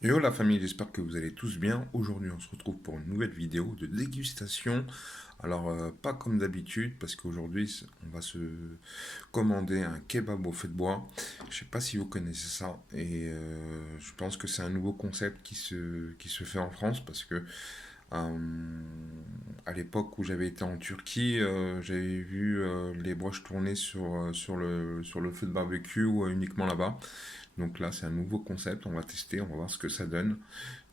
Yo la famille, j'espère que vous allez tous bien. Aujourd'hui, on se retrouve pour une nouvelle vidéo de dégustation. Alors, pas comme d'habitude, parce qu'aujourd'hui, on va se commander un kebab au feu de bois. Je sais pas si vous connaissez ça, et je pense que c'est un nouveau concept qui se fait en France, parce que à l'époque où j'avais été en Turquie, j'avais vu les broches tourner sur le feu de barbecue uniquement là-bas. Donc là, c'est un nouveau concept, on va tester, on va voir ce que ça donne.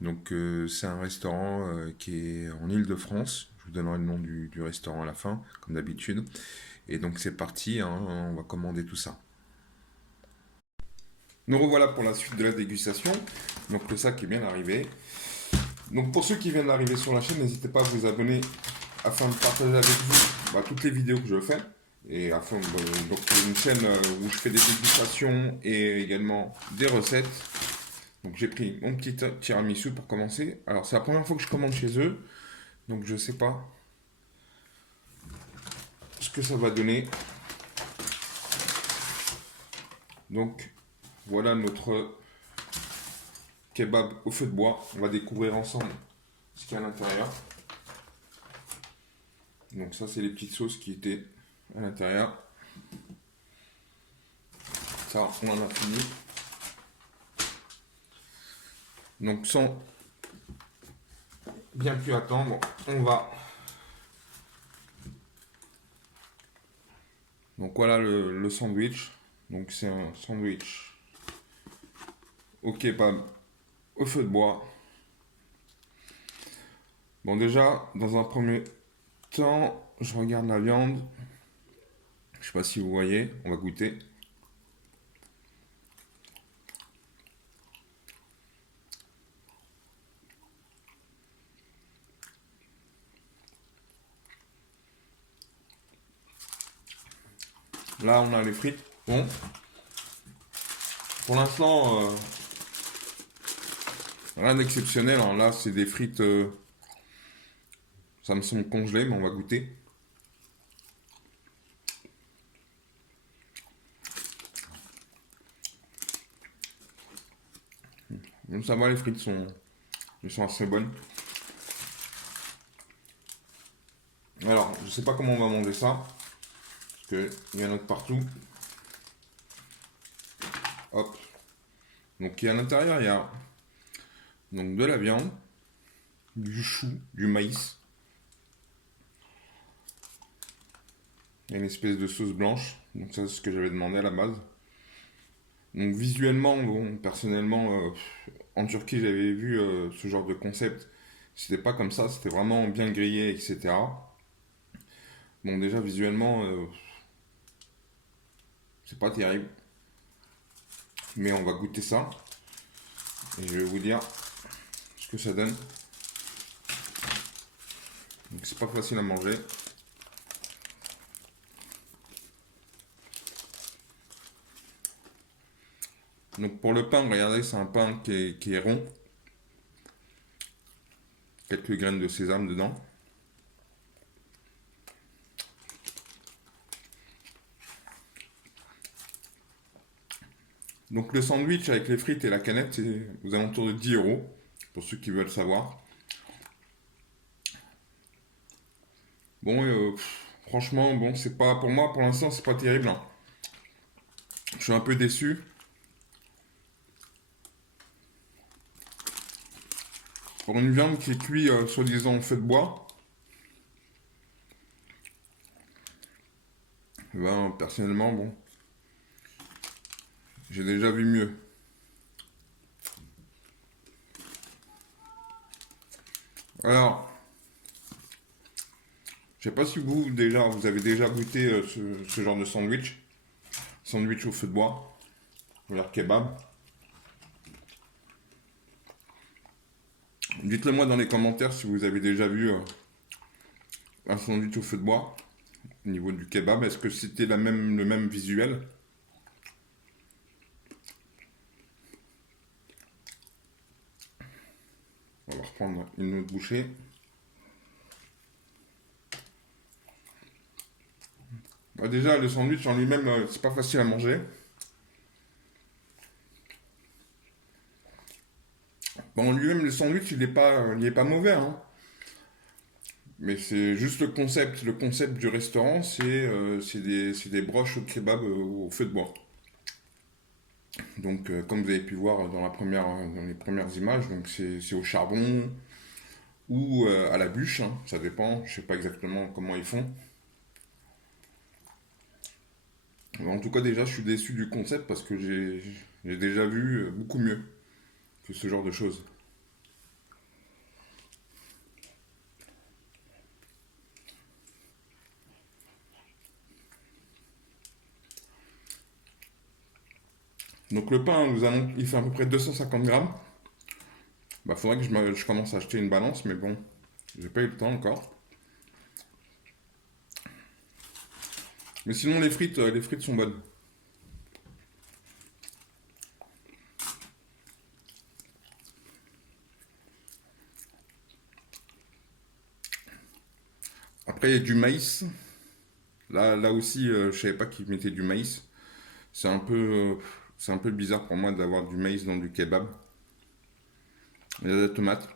Donc c'est un restaurant qui est en Île-de-France. Je vous donnerai le nom du restaurant à la fin, comme d'habitude. Et donc c'est parti, hein, on va commander tout ça. Nous revoilà pour la suite de la dégustation. Donc le sac est bien arrivé. Donc pour ceux qui viennent d'arriver sur la chaîne, n'hésitez pas à vous abonner afin de partager avec vous toutes les vidéos que je fais. Et donc c'est une chaîne où je fais des dégustations et également des recettes. Donc j'ai pris mon petit tiramisu pour commencer. Alors c'est la première fois que je commande chez eux, donc je sais pas ce que ça va donner. Donc voilà notre kebab au feu de bois. On va découvrir ensemble ce qu'il y a à l'intérieur. Donc ça c'est les petites sauces qui étaient à l'intérieur. Ça on en a fini. Donc sans bien plus attendre, on va. Donc voilà le sandwich. Donc c'est un sandwich au kebab au feu de bois. Bon déjà, dans un premier temps, je regarde la viande. Je sais pas si vous voyez, on va goûter. Là, on a les frites. Bon, pour l'instant, rien d'exceptionnel, hein. Là, c'est des frites, ça me semble congelé, mais on va goûter. Bon, ça va, les frites elles sont assez bonnes. Alors, je sais pas comment on va manger ça, parce qu'il y en a de partout. Hop. Donc, à l'intérieur, il y a donc de la viande, du chou, du maïs, et une espèce de sauce blanche. Donc, ça, c'est ce que j'avais demandé à la base. Donc, visuellement, bon, personnellement, en Turquie, j'avais vu ce genre de concept. C'était pas comme ça, c'était vraiment bien grillé, etc. Bon, déjà, visuellement, c'est pas terrible. Mais on va goûter ça. Et je vais vous dire ce que ça donne. Donc, c'est pas facile à manger. Donc, pour le pain, regardez, c'est un pain qui est rond. Quelques graines de sésame dedans. Donc, le sandwich avec les frites et la canette, c'est aux alentours de 10 euros. Pour ceux qui veulent savoir. Bon, franchement, bon, c'est pas pour moi, pour l'instant, c'est pas terrible, hein. Je suis un peu déçu. Pour une viande qui est cuite soi-disant au feu de bois, eh ben, personnellement, bon, j'ai déjà vu mieux. Alors, je sais pas si vous avez déjà goûté ce genre de sandwich. Sandwich au feu de bois, ou alors kebab. Dites-le moi dans les commentaires si vous avez déjà vu un sandwich au feu de bois. Au niveau du kebab, est-ce que c'était le même visuel? On va reprendre une autre bouchée. Bah, déjà, le sandwich en lui-même, c'est pas facile à manger. Bon, lui-même, le sandwich, il est pas mauvais, hein. Mais c'est juste le concept. Le concept du restaurant, c'est des broches au kebab au feu de bois. Donc, comme vous avez pu voir dans les premières images, donc c'est au charbon ou à la bûche, hein, ça dépend. Je sais pas exactement comment ils font. Mais en tout cas, déjà, je suis déçu du concept parce que j'ai déjà vu beaucoup mieux que ce genre de choses. Donc le pain, il fait à peu près 250 grammes. Bah, faudrait que je commence à acheter une balance, mais bon, j'ai pas eu le temps encore. Mais sinon, les frites sont bonnes. Après, il y a du maïs. Là aussi, je savais pas qu'ils mettaient du maïs. C'est un peu, euh, c'est un peu bizarre pour moi d'avoir du maïs dans du kebab. Il y a de la tomate.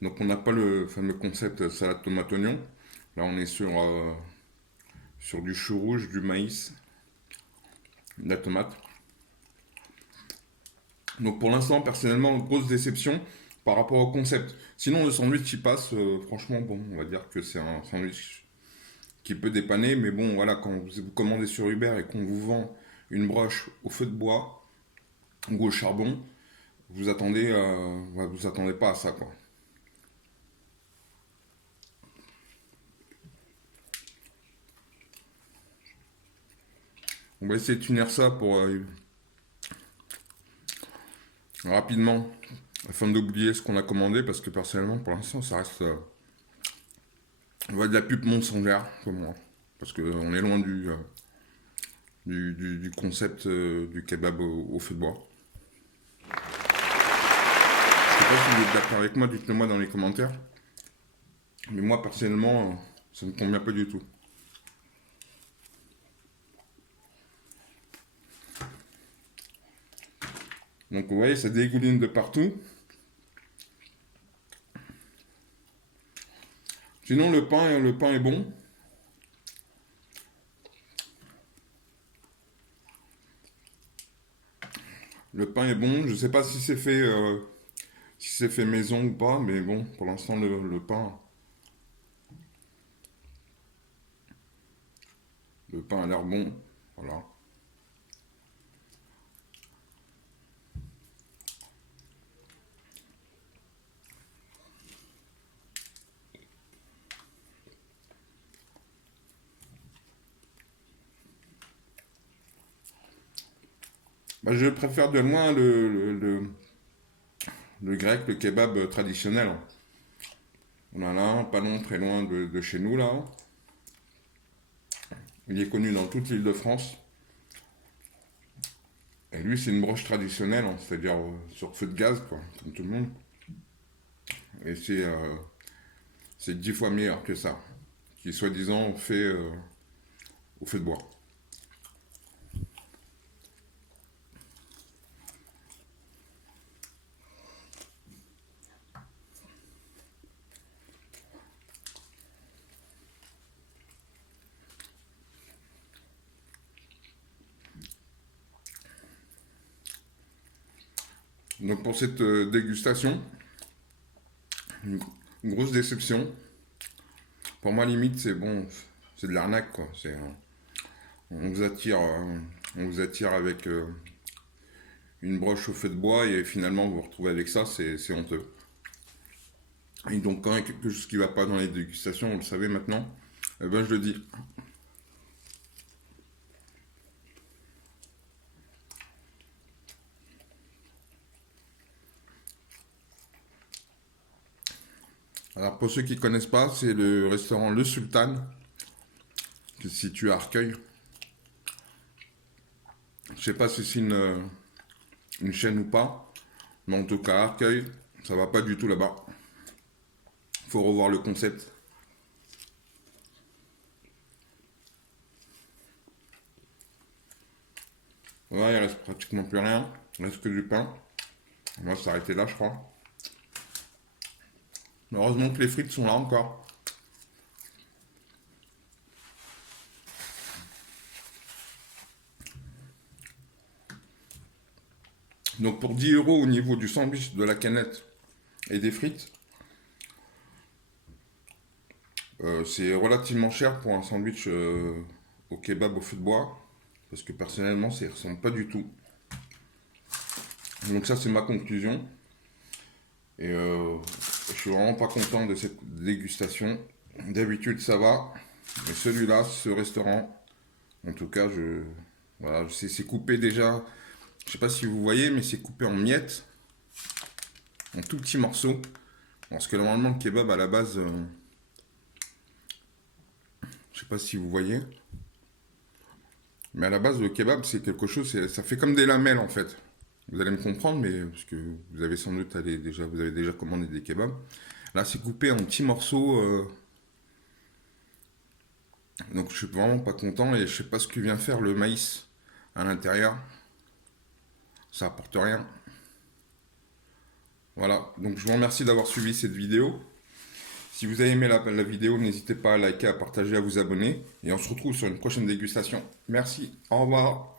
Donc on n'a pas le fameux concept salade tomate oignon. Là, on est sur du chou rouge, du maïs, de la tomate. Donc pour l'instant, personnellement, grosse déception par rapport au concept. Sinon, le sandwich il passe. Franchement, bon, on va dire que c'est un sandwich qui peut dépanner. Mais bon, voilà, quand vous commandez sur Uber et qu'on vous vend une broche au feu de bois ou au charbon, ouais, vous attendez pas à ça, quoi. On va essayer de finir ça pour rapidement, afin d'oublier ce qu'on a commandé, parce que personnellement, pour l'instant, ça reste on va de la pub mensongère, pour moi. Parce qu'on est loin du concept du kebab au feu de bois. Je sais pas si vous êtes d'accord avec moi, dites-le moi dans les commentaires. Mais moi, personnellement, ça ne me convient pas du tout. Donc vous voyez, ça dégouline de partout. Sinon, le pain est bon. Le pain est bon. Je sais pas si c'est fait maison ou pas, mais bon, pour l'instant, le pain a l'air bon. Voilà. Bah, je préfère de loin le grec, le kebab traditionnel. On en a un pas long, très loin de chez nous là. Il est connu dans toute l'île de France. Et lui, c'est une broche traditionnelle, hein, c'est-à-dire sur feu de gaz, quoi, comme tout le monde. Et c'est 10 fois meilleur que ça, qui est soi-disant fait au feu de bois. Donc pour cette dégustation, une, une grosse déception. Pour moi, limite, c'est bon, c'est de l'arnaque, quoi. On vous attire, on vous attire avec une broche au feu de bois et finalement vous vous retrouvez avec ça, c'est honteux. Et donc quand il y a quelque chose qui ne va pas dans les dégustations, vous le savez maintenant, eh ben je le dis. Alors pour ceux qui ne connaissent pas, c'est le restaurant Le Sultan, qui se situe à Arcueil. Je sais pas si c'est une chaîne ou pas, mais en tout cas Arcueil, ça va pas du tout là-bas. Faut revoir le concept. Voilà, il reste pratiquement plus rien, il reste que du pain. Moi, ça s'arrêtait là, je crois. Heureusement que les frites sont là encore. Donc pour 10 euros au niveau du sandwich, de la canette et des frites, c'est relativement cher pour un sandwich au kebab au feu de bois. Parce que personnellement, ça ne ressemble pas du tout. Donc ça, c'est ma conclusion. Et je suis vraiment pas content de cette dégustation. D'habitude, ça va. Mais celui-là, ce restaurant, en tout cas, voilà, c'est coupé déjà. Je sais pas si vous voyez, mais c'est coupé en miettes, en tout petits morceaux. Parce que normalement, le kebab à la base, je sais pas si vous voyez, mais à la base, le kebab, c'est quelque chose, ça fait comme des lamelles en fait. Vous allez me comprendre, mais parce que vous avez sans doute vous avez déjà commandé des kebabs. Là, c'est coupé en petits morceaux. Donc, je suis vraiment pas content et je sais pas ce que vient faire le maïs à l'intérieur. Ça apporte rien. Voilà. Donc, je vous remercie d'avoir suivi cette vidéo. Si vous avez aimé la vidéo, n'hésitez pas à liker, à partager, à vous abonner. Et on se retrouve sur une prochaine dégustation. Merci. Au revoir.